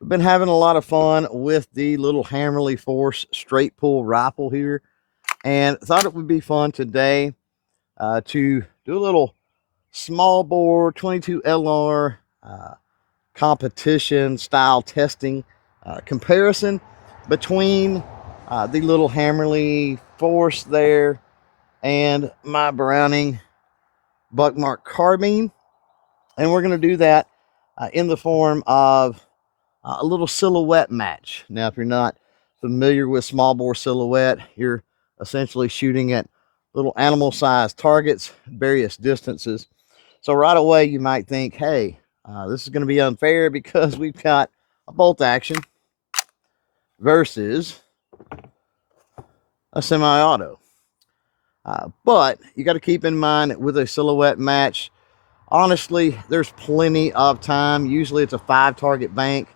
We've been having a lot of fun with the little Hammerli Force straight pull rifle here, and thought it would be fun today to do a little small bore 22 LR competition style testing comparison between the little Hammerli Force there and my Browning Buckmark Carbine. And we're going to do that in the form of a little silhouette match. Now, if you're not familiar with small bore silhouette, you're essentially shooting at little animal sized targets, various distances. So right away, you might think, hey, this is going to be unfair because we've got a bolt action versus a semi-auto. But you got to keep in mind with a silhouette match, honestly, there's plenty of time. Usually it's a 5-target bank.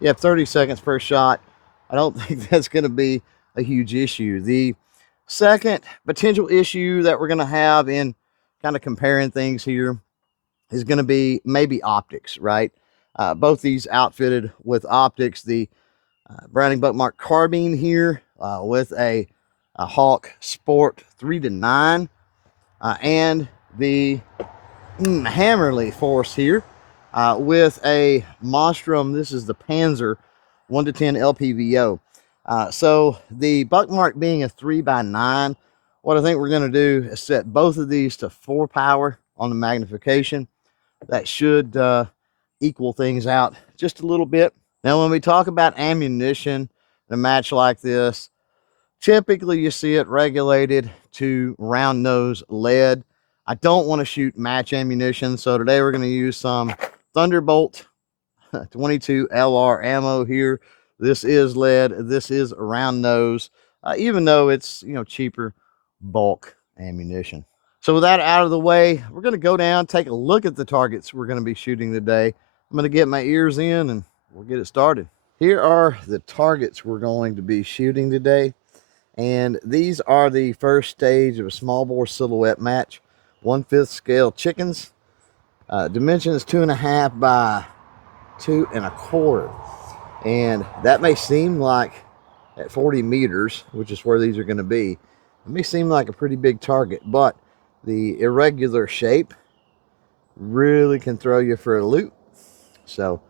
You have 30 seconds per shot. I don't think that's going to be a huge issue. The second potential issue that we're going to have in kind of comparing things here is going to be maybe optics, right? Both these outfitted with optics. The Browning Buckmark Carbine here with a Hawk Sport 3-9 and the Hammerli Force here with a Monstrum. This is the Panzer 1-10 LPVO. So the Buckmark being a 3x9, what I think we're going to do is set both of these to 4 power on the magnification. That should equal things out just a little bit. Now, when we talk about ammunition in a match like this, typically you see it regulated to round nose lead. I don't want to shoot match ammunition, so today we're going to use some Thunderbolt 22 LR ammo here. This is lead. This is a round nose, even though it's, cheaper bulk ammunition. So with that out of the way, we're going to go down, take a look at the targets we're going to be shooting today. I'm going to get my ears in and we'll get it started. Here are the targets we're going to be shooting today. And these are the first stage of a small bore silhouette match. 1/5 scale chickens. Dimension is 2.5 by 2.25. And that may seem like at 40 meters, which is where these are going to be, it may seem like a pretty big target, but the irregular shape really can throw you for a loop. So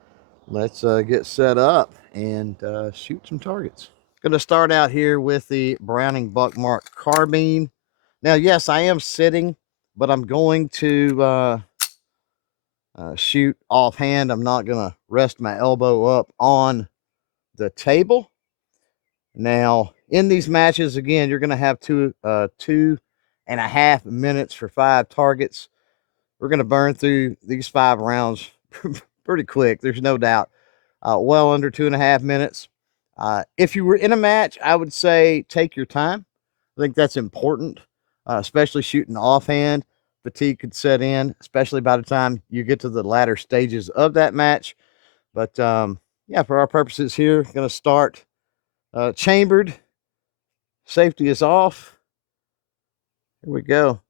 let's get set up and shoot some targets. Going to start out here with the Browning Buckmark Carbine. Now, yes, I am sitting, but I'm going to shoot offhand. I'm not going to rest my elbow up on the table. Now, in these matches, again, you're going to have 2.5 minutes for 5 targets. We're going to burn through these 5 rounds pretty quick. There's no doubt. Well under 2.5 minutes. If you were in a match, I would say take your time. I think that's important, especially shooting offhand. Fatigue could set in, especially by the time you get to the latter stages of that match. But yeah, for our purposes here, going to start chambered. Safety is off. Here we go.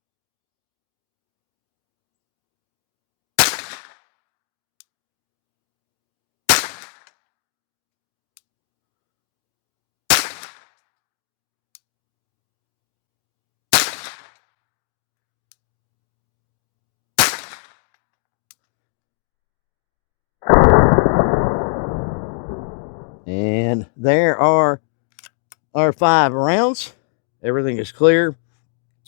And there are our 5 rounds. Everything is clear.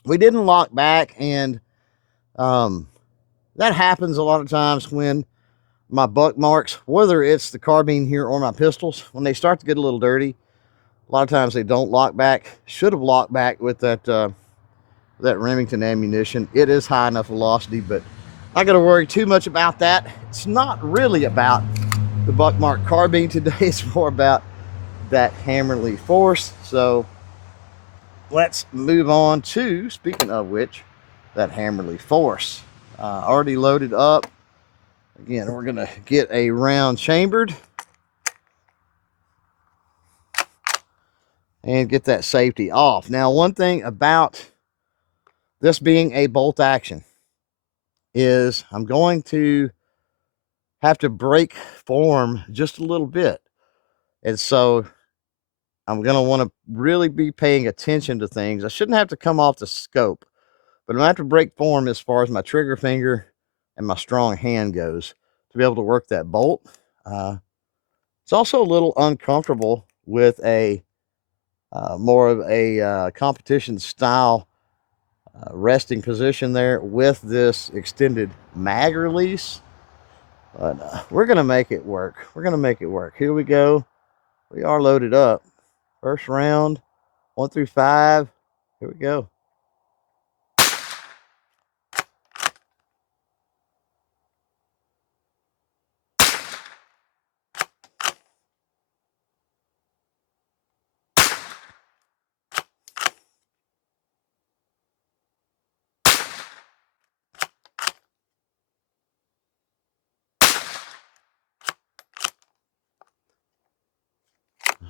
We didn't lock back, and that happens a lot of times when my buck marks, whether it's the carbine here or my pistols, when they start to get a little dirty, a lot of times they don't lock back. Should have locked back with that Remington ammunition. It is high enough velocity, but not going to worry too much about that. It's not really about the Buckmark Carbine today. It's more about that Hammerli Force. So let's move on to, speaking of which, that Hammerli Force. Already loaded up. Again, we're going to get a round chambered and get that safety off. Now, one thing about this being a bolt action is I'm going to have to break form just a little bit. And so I'm going to want to really be paying attention to things. I shouldn't have to come off the scope, but I'm going to have to break form as far as my trigger finger and my strong hand goes to be able to work that bolt. It's also a little uncomfortable with a more of a competition style resting position there with this extended mag release. But we're going to make it work. We're going to make it work. Here we go. We are loaded up. First round, 1 through 5. Here we go.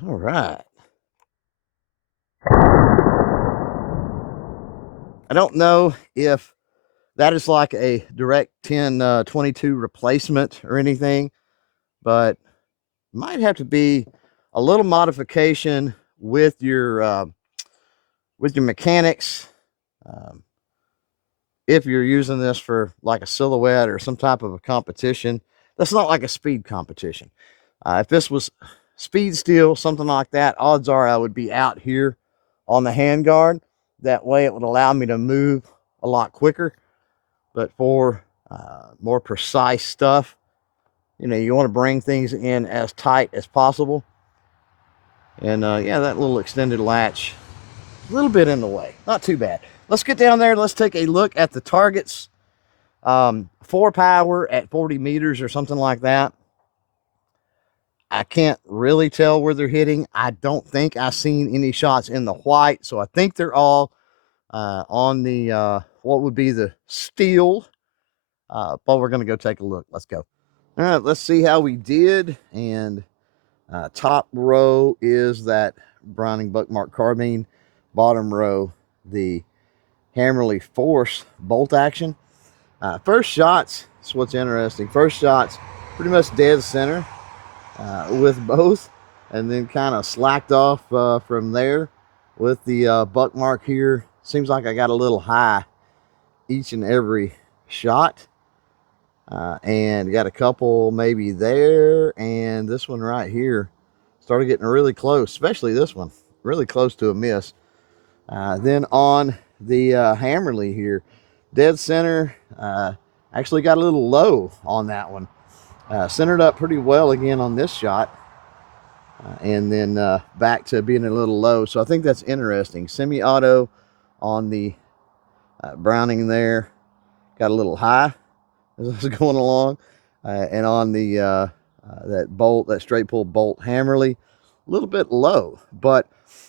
All right. I don't know if that is like a direct 1022 replacement or anything, but might have to be a little modification with your mechanics. If you're using this for like a silhouette or some type of a competition, that's not like a speed competition. If this was speed steel, something like that, odds are I would be out here on the handguard. That way it would allow me to move a lot quicker. But for more precise stuff, you know, you want to bring things in as tight as possible. And yeah, that little extended latch, a little bit in the way, not too bad. Let's get down there. Let's take a look at the targets. 4 power at 40 meters or something like that. I can't really tell where they're hitting. I don't think I've seen any shots in the white, so I think they're all on the what would be the steel. But we're going to go take a look. Let's go. All right, let's see how we did. And top row is that Browning Buckmark Carbine. Bottom row, the Hammerli Force bolt action. First shots, that's what's interesting. First shots, pretty much dead center with both, and then kind of slacked off from there with the Buckmark here. Seems like I got a little high each and every shot. And got a couple maybe there, and this one right here started getting really close, especially this one, really close to a miss. Then on the Hammerli here, dead center, actually got a little low on that one. Centered up pretty well again on this shot, and then back to being a little low. So I think that's interesting. Semi-auto on the Browning there, got a little high as I was going along, and on the that bolt, that straight pull bolt Hammerli, a little bit low. But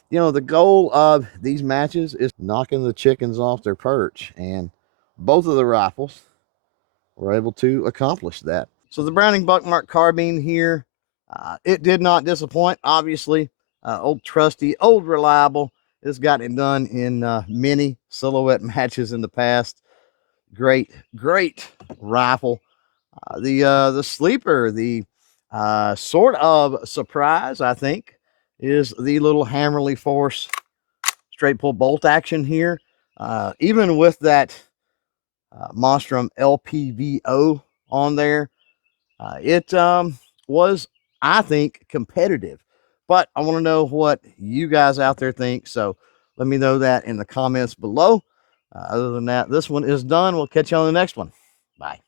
you know, the goal of these matches is knocking the chickens off their perch, and both of the rifles were able to accomplish that. So the Browning Buckmark Carbine here, it did not disappoint. Obviously, old trusty, old reliable. It's gotten it done in many silhouette matches in the past. Great rifle. The sleeper, the sort of surprise, I think, is the little Hammerli Force straight pull bolt action here. Even with that Monstrum LPVO on there, it was, I think, competitive. But I want to know what you guys out there think, so let me know that in the comments below. Other than that, this one is done. We'll catch you on the next one. Bye.